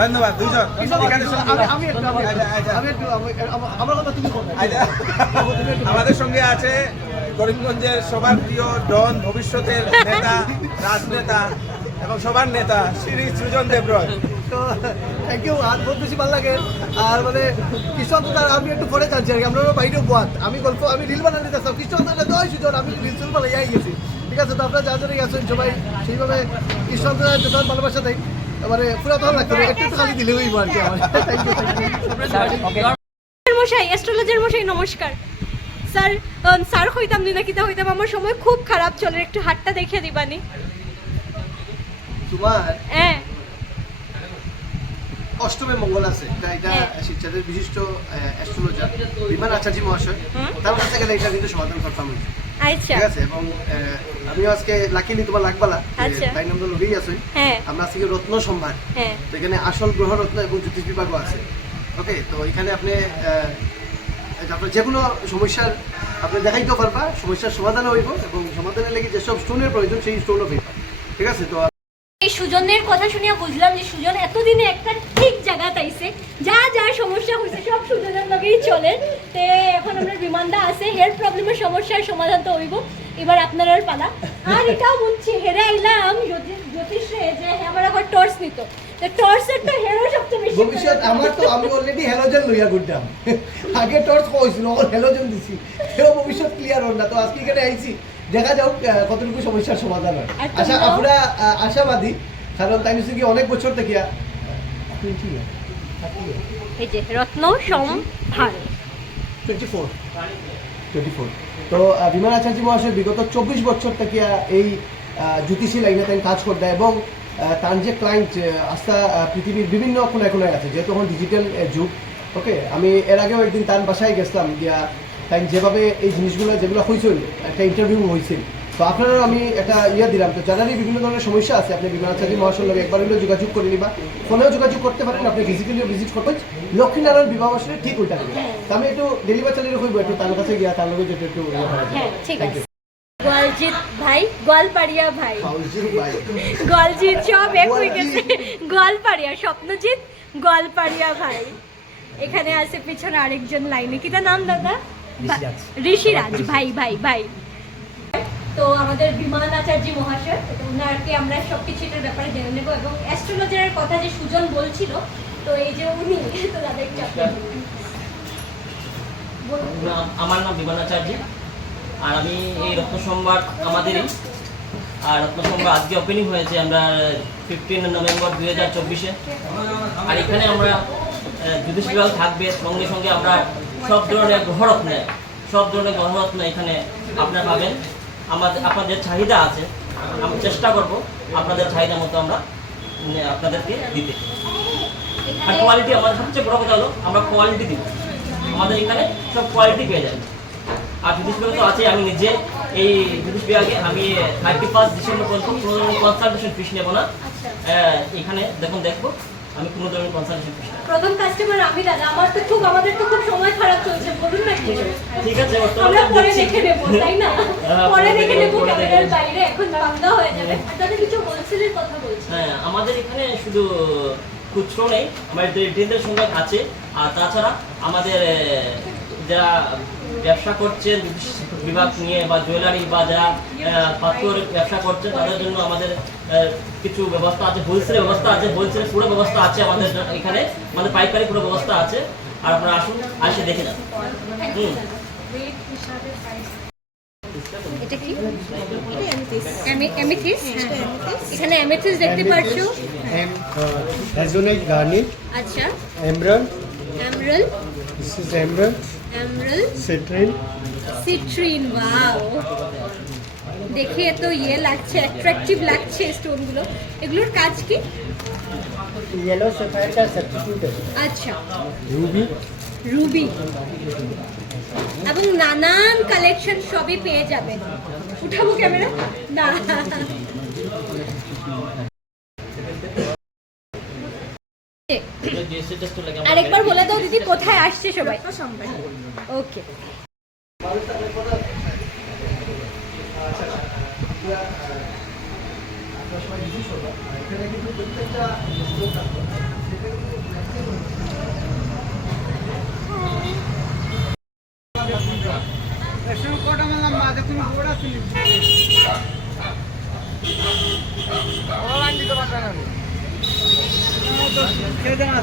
ধন্যবাদ দুইজন। আচ্ছা, আমাদের সঙ্গে আছে করিমগঞ্জের সবার প্রিয় ডন ভবিষ্যতের নেতা রাজনেতা এবং সবার নেতা শ্রী সৃজন দেবরয়। তো থ্যাংক ইউ আর বহুত বেশি ভালো লাগে। আর মানে কৃষ্ণ তার আমি একটু পরে আর কি আমরা বাইরে বাদ আমি গল্প আমি রিল বানাতে চাচ্ছিলাম। কৃষ্ণ তো দয় সুজন আমি রিল সিল বানাই গেছি। ঠিক আছে তো আপনারা যা যারা গেছেন সবাই সেইভাবে কৃষ্ণ ভালোবাসা দেয়। পুরো ভালো লাগতো একটু একটু খালি দিলে হইব আর কি আমার। থ্যাংক ইউ থ্যাংক ইউ মশাই অ্যাস্ট্রোলজার মশাই নমস্কার। স্যার স্যার হইতাম না কিতা হইতাম আমার সময় খুব খারাপ চলে একটু হাতটা দেখে দিবানি। তোমার? হ্যাঁ। অষ্টমে মঙ্গল আছে এটা এটা হ্যাঁ। শিক্ষাদের বিশিষ্ট অ্যাস্ট্রোলজার বিমান আচার্য মহাশয়। তার কাছে গেলে এটা কিন্তু সমাধান করতাম। আচ্ছা। ঠিক আছে? এবং আমিও আজকে লাকিলি তোমার লাগবালা আচ্ছা। তাই নম্বর লগেই আছে। হ্যাঁ। আমরা আজকে রত্ন সম্ভার। হ্যাঁ। তো এখানে আসল গ্রহ রত্ন এবং জ্যোতিষ বিভাগও আছে। ওকে তো এখানে আপনি আপনার যে কোনো সমস্যার আপনি দেখাইতেও পারবা সমস্যার সমাধান হইব এবং সমাধানের লেগে যেসব স্টোনের প্রয়োজন সেই স্টোনও পাইবা ঠিক আছে? তো এই সুজনের কথা শুনিয়া বুঝলাম যে সুজন এতদিনে একটা ঠিক জায়গা তাইছে যা যা সমস্যা হয়েছে সব সুজনের লগেই চলে। তে এখন আমরা বিমানটা আছে হেয়ার প্রবলেমের সমস্যার সমাধান তো হইব। এবার আপনার পালা। আর এটাও বলছি হেরে আইলাম জ্যোতিষে যে আমার আবার টর্চ নিত। তো টর্চের তো হেরো সবচেয়ে বেশি ভবিষ্যৎ আমার তো আমি অলরেডি হ্যালোজেন লইয়া ঘুরতাম। আগে টর্চ কইছিল ওর হ্যালোজেন দিছি। কেউ ভবিষ্যৎ ক্লিয়ার হল না। তো আজকে এখানে আইছি। দেখা যাক কতটুকু সমস্যার সমাধান হয়। আশা আমরা আশাবাদী। কারণ তাই নিশ্চয় কি অনেক বছর থেকে এই যে রত্ন সম্ভার টোয়েন্টি ফোর টোয়েন্টি ফোর। তো বিমান আচার্য মহাশয় বিগত চব্বিশ বছর থেকে এই জ্যোতিষী লাইনে তাই কাজ করতে এবং তার যে ক্লায়েন্ট আস্থা পৃথিবীর বিভিন্ন কোনায় কোনায় আছে, যেহেতু এখন ডিজিটাল যুগ ওকে আমি এর আগেও একদিন তার বাসায় গেছিলাম দিয়া তাই যেভাবে এই জিনিসগুলো, যেগুলো হয়েছিল একটা ইন্টারভিউ হয়েছিল তো আপনারা আমি একটা ইয়ে দিলাম। তো যারারই বিভিন্ন ধরনের সমস্যা আছে আপনি বিমান মহাশয়ের লগে একবার হলেও যোগাযোগ করে নিবা। ফোনেও যোগাযোগ করতে পারেন আপনি ফিজিক্যালিও ভিজিট করবেন লক্ষ্মীনারায়ণ বিবাহ আসলে ঠিক উল্টা দিবে তো আমি একটু ডেলিভার চালিয়ে হইব একটু তার কাছে গিয়া তার লগে যেটা একটু ইয়ে। হ্যাঁ ঠিক আছে। গোয়ালজিৎ ভাই গোয়ালপাড়িয়া ভাই। সব এক হয়ে গেছে। স্বপ্নজিৎ গোয়ালপাড়িয়া ভাই। এখানে আছে পিছনে আরেকজন লাইনে। কিটা নাম দাদা? ঋষিরাজ ভাই ভাই ভাই। তো আমাদের বিমান আচার্য মহাশয় তো ওনারকে আমরা সব কিছু এটার ব্যাপারে জেনে নেব এবং অ্যাস্ট্রোলজারের কথা যে সুজন বলছিল তো এই যে উনি তো। নাম- আমার নাম বিমানাচার্য আর আমি এই রত্ন সোমবার আমাদেরই। আর রত্ন সোমবার আজকে ওপেনিং হয়েছে আমরা ফিফটিন নভেম্বর দুই হাজার চব্বিশে। আর এখানে আমরা বিভাগ থাকবে সঙ্গে সঙ্গে আমরা সব ধরনের গ্রহরত্ন সব ধরনের গ্রহরত্ন এখানে আপনারা পাবেন। আমাদের আপনাদের চাহিদা আছে আমরা চেষ্টা করব আপনাদের চাহিদা মতো আমরা আপনাদেরকে দিতে। আর কোয়ালিটি আমাদের সবচেয়ে বড় কথা হলো আমরা কোয়ালিটি দিব। আমাদের এখানে সব কোয়ালিটি পেয়ে যাবেন আর জ্যোতিষ বিভাগ তো আছে আমি নিজে এই জ্যোতিষ বিভাগে আমি থার্টি ফার্স্ট ডিসেম্বর পর্যন্ত কোনো ধরনের কনসালটেশন ফিস নেব না। আচ্ছা। এখানে দেখুন দেখব। আমি কোনো ধরনের কনসালটেশন। প্রথম কাস্টমার আমি দাদা আমার তো খুব আমাদের তো খুব সময় খারাপ চলছে বলুন না কি? ঠিক আছে আমরা পরে দেখে নেব তাই না? হ্যাঁ, পরে দেখে নেব ক্যামেরার বাইরে এখন বাংলা হয়ে যাবে। আর দাদা কিছু হোলসেলের কথা বলছি। হ্যাঁ আমাদের এখানে শুধু খুচরো নেই আমাদের রিটেলের সঙ্গে আছে। আর তাছাড়া আমাদের যারা ব্যবসা করছেন বিভাগ নিয়ে বা জুয়েলারি বা যারা পাথর ব্যবসা করছেন তাদের জন্য আমাদের আহ, কিছু ব্যবস্থা আছে হোলসেলের ব্যবস্থা আছে হোলসেলের পুরো ব্যবস্থা আছে আমাদের এখানে আমাদের পাইকারি পুরো ব্যবস্থা আছে আর আপনারা আসুন আসে দেখে যান হুম এটা কি এখানে অ্যামেথিস দেখতে পাচ্ছো uh, আচ্ছা emerald. This is emerald, এমরাল citrine. Citrine wow দেখে তো ইয়ে লাগছে অ্যাট্রাকটিভ লাগছে স্টোনগুলো এগুলোর কাজ কি? Yellow sapphire का substitute है আচ্ছা। Ruby. রুবি এবং নানান কালেকশন সবই পেয়ে যাবেন। উঠাবো ক্যামেরা না। আরেকবার বলে দাও দিদি কোথায় আসছে সবাই? ওকে Queda